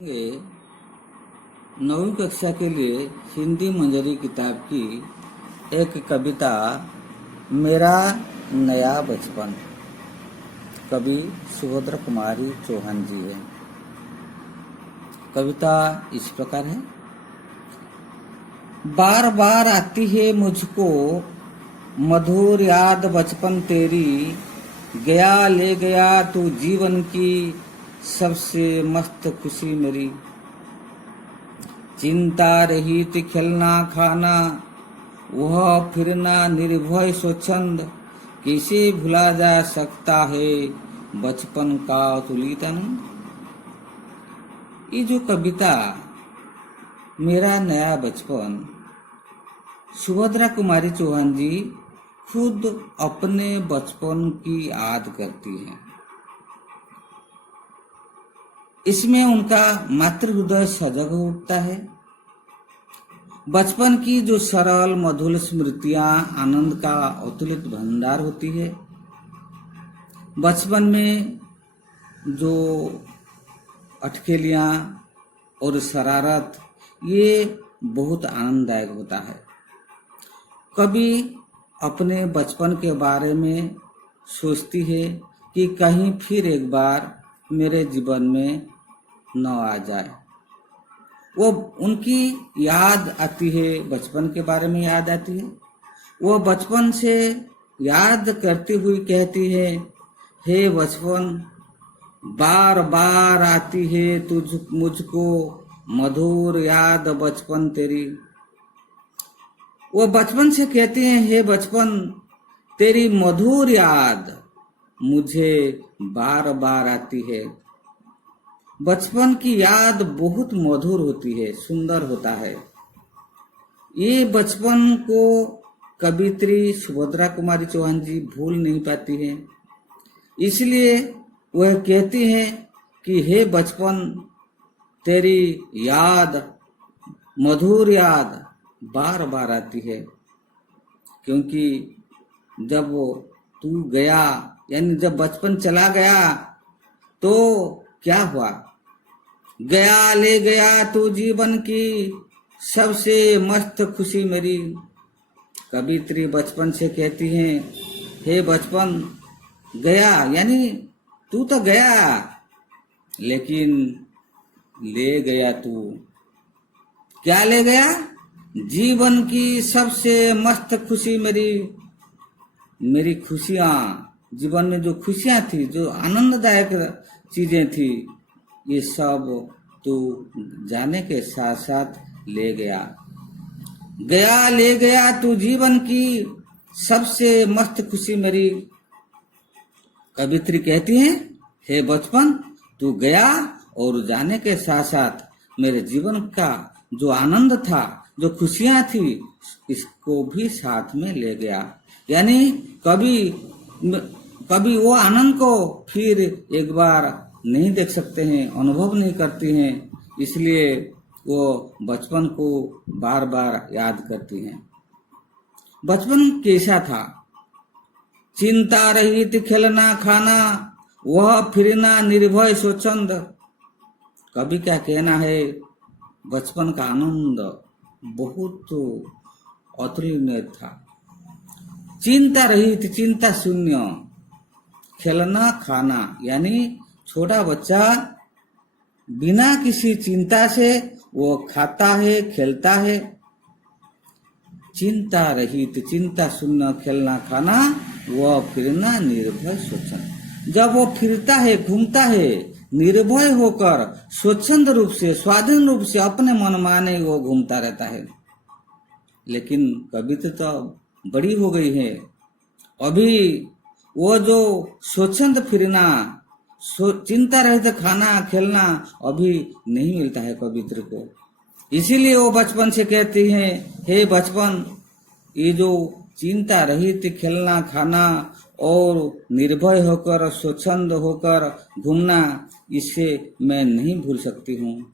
ये 9वीं कक्षा के लिए हिंदी मंजरी किताब की एक कविता मेरा नया बचपन। कवि सुभद्रा कुमारी चौहान जी है। कविता इस प्रकार है। बार बार आती है मुझको मधुर याद बचपन तेरी, गया ले गया तू जीवन की सबसे मस्त खुशी मेरी। चिंता रहित खेलना खाना, वह फिरना निर्भय स्वच्छंद, कैसे भुला जा सकता है बचपन का अतुलित आनंद। ये जो कविता मेरा नया बचपन, सुभद्रा कुमारी चौहान जी खुद अपने बचपन की याद करती हैं। इसमें उनका मातृ हृदय सजग हो उठता है। बचपन की जो सरल मधुर स्मृतियां आनंद का अतुलित भंडार होती है। बचपन में जो अटखेलियां और शरारत, ये बहुत आनंददायक होता है। कभी अपने बचपन के बारे में सोचती है कि कहीं फिर एक बार मेरे जीवन में न आ जाए। वो उनकी याद आती है, बचपन के बारे में याद आती है। वो बचपन से याद करती हुई कहती है, हे बचपन, बार बार आती है मुझको मधुर याद बचपन तेरी। वो बचपन से कहती हैं, हे बचपन, तेरी मधुर याद मुझे बार बार आती है। बचपन की याद बहुत मधुर होती है, सुंदर होता है। ये बचपन को कवित्री सुभद्रा कुमारी चौहान जी भूल नहीं पाती हैं। इसलिए वह कहती हैं कि हे बचपन, तेरी याद, मधुर याद बार बार आती है। क्योंकि जब तू गया, यानी जब बचपन चला गया, तो क्या हुआ? गया ले गया तू जीवन की सबसे मस्त खुशी मेरी। कवित्री बचपन से कहती हैं, हे बचपन, गया यानी तू तो गया, लेकिन ले गया तू। क्या ले गया? जीवन की सबसे मस्त खुशी मेरी। मेरी खुशियां, जीवन में जो खुशियां थी, जो आनंददायक चीजें थी, ये सब तू जाने के साथ साथ ले गया। गया ले गया तू जीवन की सबसे मस्त खुशी मेरी। कवित्री कहती हैं, हे बचपन, तू गया और जाने के साथ साथ मेरे जीवन का जो आनंद था, जो खुशियां थी, इसको भी साथ में ले गया। यानी कभी वो आनंद को फिर एक बार नहीं देख सकते हैं, अनुभव नहीं करती हैं। इसलिए वो बचपन को बार बार याद करती हैं। बचपन कैसा था? चिंता रहित खेलना खाना, वह फिरना निर्भय स्वच्छंद। कभी क्या कहना है, बचपन का आनंद बहुत अतुलनीय था। चिंता रहित, चिंता शून्य, खेलना खाना, यानी छोटा बच्चा बिना किसी चिंता से वो खाता है, खेलता है। चिंता रहित, चिंता शून्य, खेलना खाना, वह फिरना निर्भय स्वच्छंद। जब वो फिरता है, घूमता है, निर्भय होकर स्वच्छंद रूप से, स्वाधीन रूप से, अपने मन माने वो घूमता रहता है। लेकिन कविता तो बड़ी हो गई है। अभी वो जो स्वच्छंद फिरना, चिंता रहित खाना खेलना अभी नहीं मिलता है कवित्र को। इसीलिए वो बचपन से कहती हैं, हे बचपन, ये जो चिंता रहित खेलना खाना और निर्भय होकर स्वच्छंद होकर घूमना, इसे मैं नहीं भूल सकती हूँ।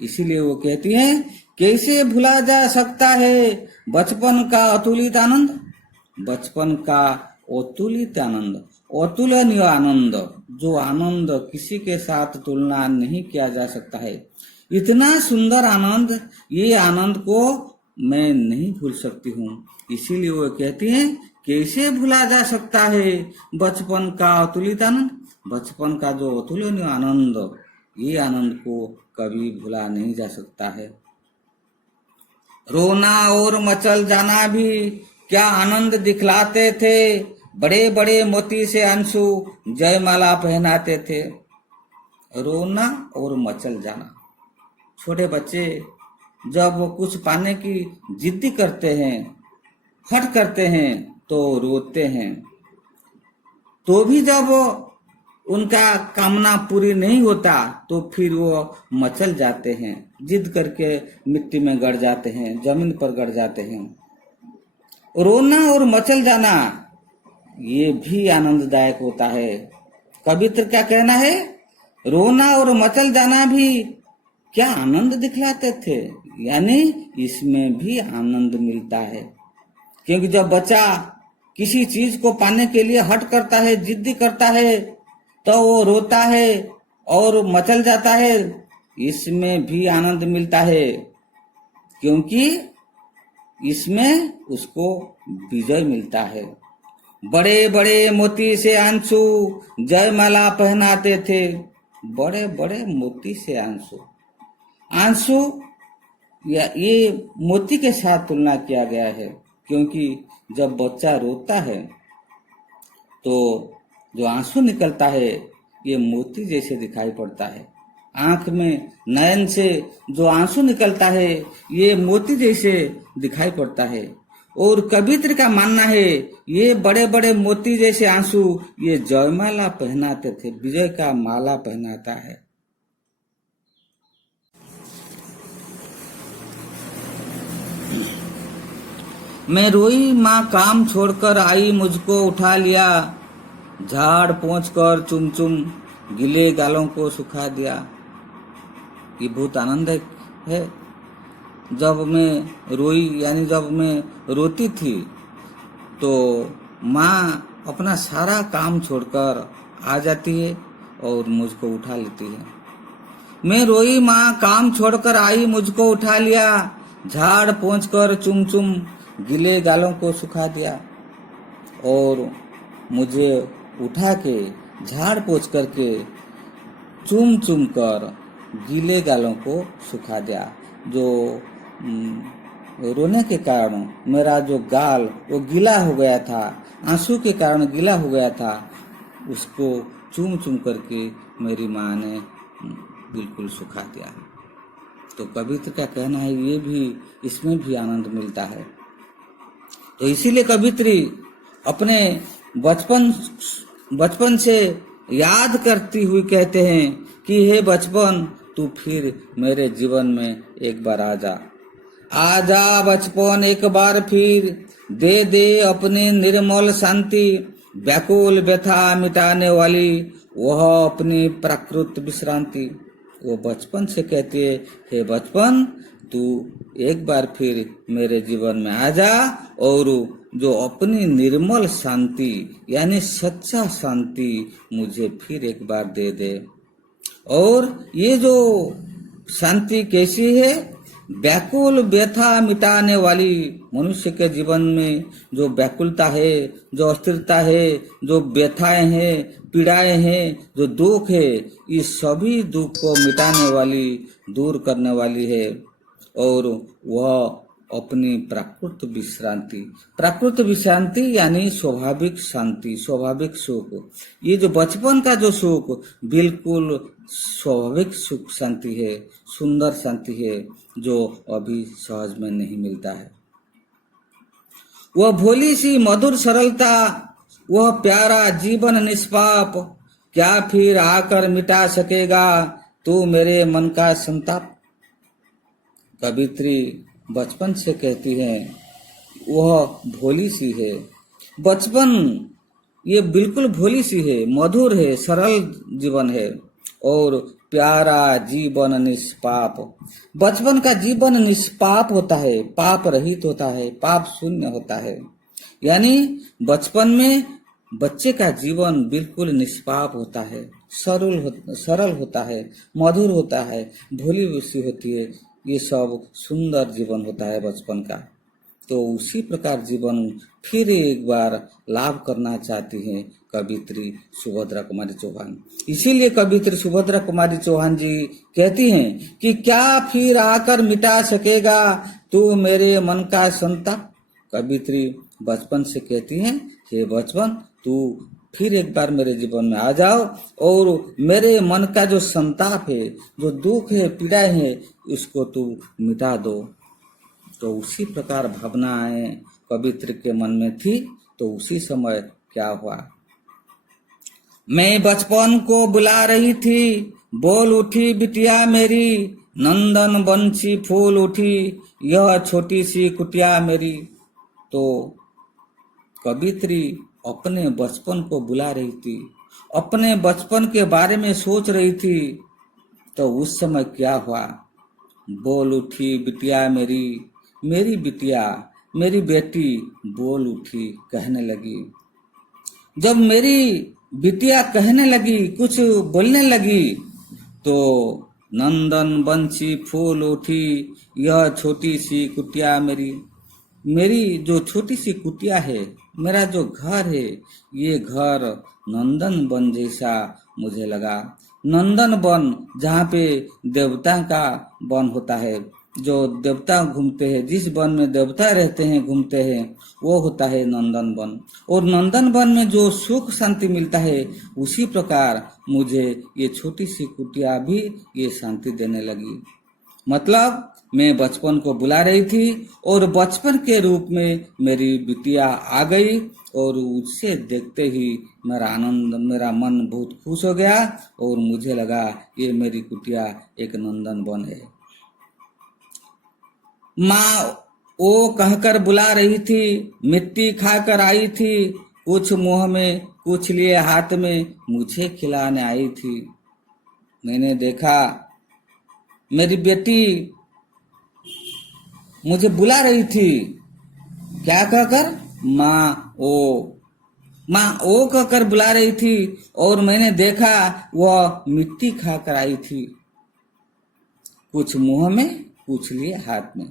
इसीलिए वो कहती हैं, कैसे भुला जा सकता है बचपन का अतुलित आनंद। बचपन का अतुलित आनंद, अतुलनीय आनंद, जो आनंद किसी के साथ तुलना नहीं किया जा सकता है। इतना सुंदर आनंद, ये आनंद को मैं नहीं भूल सकती हूँ। इसीलिए वो कहती हैं, कैसे भूला जा सकता है बचपन का अतुलित आनंद। बचपन का जो अतुलनीय आनंद, ये आनंद को कभी भूला नहीं जा सकता है। रोना और मचल जाना भी क्या आनंद दिखलाते थे, बड़े बड़े मोती से आंसू जयमाला पहनाते थे। रोना और मचल जाना, छोटे बच्चे जब वो कुछ पाने की जिद्दी करते हैं, हट करते हैं, तो रोते हैं। तो भी जब उनका कामना पूरी नहीं होता तो फिर वो मचल जाते हैं, जिद करके मिट्टी में गड़ जाते हैं, जमीन पर गड़ जाते हैं। रोना और मचल जाना ये भी आनंददायक होता है। कवित्र क्या कहना है, रोना और मचल जाना भी क्या आनंद दिखलाते थे, यानी इसमें भी आनंद मिलता है। क्योंकि जब बच्चा किसी चीज को पाने के लिए हट करता है, जिद्दी करता है, तो वो रोता है और मचल जाता है, इसमें भी आनंद मिलता है, क्योंकि इसमें उसको विजय मिलता है। बड़े बड़े मोती से आंसू जयमाला पहनाते थे। बड़े बड़े मोती से आंसू, आंसू ये मोती के साथ तुलना किया गया है, क्योंकि जब बच्चा रोता है तो जो आंसू निकलता है ये मोती जैसे दिखाई पड़ता है। आंख में, नयन से जो आंसू निकलता है ये मोती जैसे दिखाई पड़ता है। और कवित्र का मानना है ये बड़े बड़े मोती जैसे आंसू ये जयमाला पहनाते थे, विजय का माला पहनाता है। मैं रोई, माँ काम छोड़कर आई, मुझको उठा लिया, झाड़ पोंछ कर चुम चुम गिले गालों को सुखा दिया। ये बहुत आनंद है। जब मैं रोई, यानी जब मैं रोती थी, तो माँ अपना सारा काम छोड़कर आ जाती है और मुझको उठा लेती है। मैं रोई, माँ काम छोड़कर आई, मुझको उठा लिया, झाड़ पोंछ कर चुम चुम गिले गालों को सुखा दिया। और मुझे उठा के झाड़ पोंछ करके चुम चुम कर गीले गालों को सुखा दिया। जो रोने के कारण मेरा जो गाल वो गीला हो गया था, आंसू के कारण गीला हो गया था, उसको चूम चूम करके मेरी माँ ने बिल्कुल सुखा दिया। तो कवित्र का कहना है ये भी, इसमें भी आनंद मिलता है। तो इसीलिए कवित्री अपने बचपन से याद करती हुई कहते हैं कि हे बचपन, तू फिर मेरे जीवन में एक बार आजा बचपन एक बार फिर, दे दे अपनी निर्मल शांति, व्याकुल व्यथा मिटाने वाली वह अपनी प्राकृत विश्रांति। वो बचपन से कहती है, हे बचपन, तू एक बार फिर मेरे जीवन में आ जा और जो अपनी निर्मल शांति यानी सच्चा शांति मुझे फिर एक बार दे दे। और ये जो शांति कैसी है, व्याकुल व्यथा मिटाने वाली। मनुष्य के जीवन में जो व्याकुलता है, जो अस्थिरता है, जो व्यथाएं हैं, पीड़ाएं हैं, जो दुख है, इस सभी दुख को मिटाने वाली, दूर करने वाली है। और वह अपनी प्राकृत विश्रांति यानी स्वाभाविक शांति, स्वाभाविक सुख। ये जो बचपन का जो सुख बिल्कुल स्वाभाविक सुख शांति है, सुंदर शांति है, जो अभी सहज में नहीं मिलता है। वह भोली सी मधुर सरलता, वह प्यारा जीवन निष्पाप, क्या फिर आकर मिटा सकेगा तू मेरे मन का संताप। कवित्री बचपन से कहती है वह भोली सी है। बचपन ये बिल्कुल भोली सी है, मधुर है, सरल जीवन है और प्यारा जीवन निष्पाप। बचपन का जीवन निष्पाप होता है, पाप रहित होता है, पाप शून्य होता है। यानी बचपन में बच्चे का जीवन बिल्कुल निष्पाप होता है, सरल होता है, मधुर होता है, भोली सी होती है। ये सब सुंदर जीवन होता है बचपन का। तो उसी प्रकार जीवन फिर एक बार लाभ करना चाहती हैं कवित्री सुभद्रा कुमारी चौहान। इसीलिए कवित्री सुभद्रा कुमारी चौहान जी कहती हैं कि क्या फिर आकर मिटा सकेगा तू मेरे मन का संताप। कवित्री बचपन से कहती हैं, हे बचपन, तू फिर एक बार मेरे जीवन में आ जाओ और मेरे मन का जो संताप है, जो दुख है, पीड़ाएं है, इसको तू मिटा दो। तो उसी प्रकार भावनाएं कवित्र के मन में थी। तो उसी समय क्या हुआ, मैं बचपन को बुला रही थी, बोल उठी बिटिया मेरी, नंदन बंसी फूल उठी यह छोटी सी कुटिया मेरी। तो कवित्री अपने बचपन को बुला रही थी, अपने बचपन के बारे में सोच रही थी। तो उस समय क्या हुआ, बोल उठी बिटिया मेरी, मेरी बिटिया, मेरी बेटी बोल उठी, कहने लगी। जब मेरी बिटिया कहने लगी, कुछ बोलने लगी, तो नंदन बंसी फूल उठी यह छोटी सी कुटिया मेरी। मेरी जो छोटी सी कुटिया है, मेरा जो घर है, ये घर नंदन वन जैसा मुझे लगा। नंदन वन जहाँ पे देवता का वन होता है, जो देवता घूमते हैं, जिस वन में देवता रहते हैं, घूमते हैं, वो होता है नंदन वन। और नंदन वन में जो सुख शांति मिलता है, उसी प्रकार मुझे ये छोटी सी कुटिया भी ये शांति देने लगी। मतलब मैं बचपन को बुला रही थी और बचपन के रूप में मेरी बिटिया आ गई और उससे देखते ही मेरा मन बहुत खुश हो गया और मुझे लगा ये मेरी कुटिया एक नंदन वन है। माँ ओ कहकर बुला रही थी, मिट्टी खाकर आई थी, कुछ मुंह में कुछ लिए हाथ में मुझे खिलाने आई थी। मैंने देखा मेरी बेटी मुझे बुला रही थी, क्या कहकर, माँ ओ कहकर बुला रही थी, और मैंने देखा वह मिट्टी खाकर आई थी, कुछ मुंह में कुछ लिए हाथ में।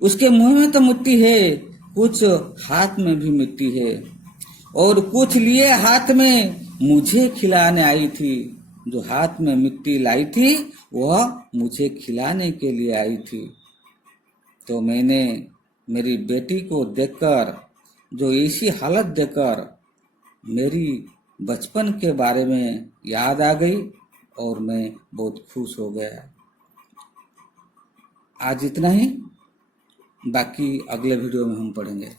उसके मुंह में तो मिट्टी है, कुछ हाथ में भी मिट्टी है, और कुछ लिए हाथ में मुझे खिलाने आई थी। जो हाथ में मिट्टी लाई थी वह मुझे खिलाने के लिए आई थी। तो मैंने मेरी बेटी को देखकर, जो ऐसी हालत देखकर मेरी बचपन के बारे में याद आ गई और मैं बहुत खुश हो गया। आज इतना ही, बाकी अगले वीडियो में हम पढ़ेंगे।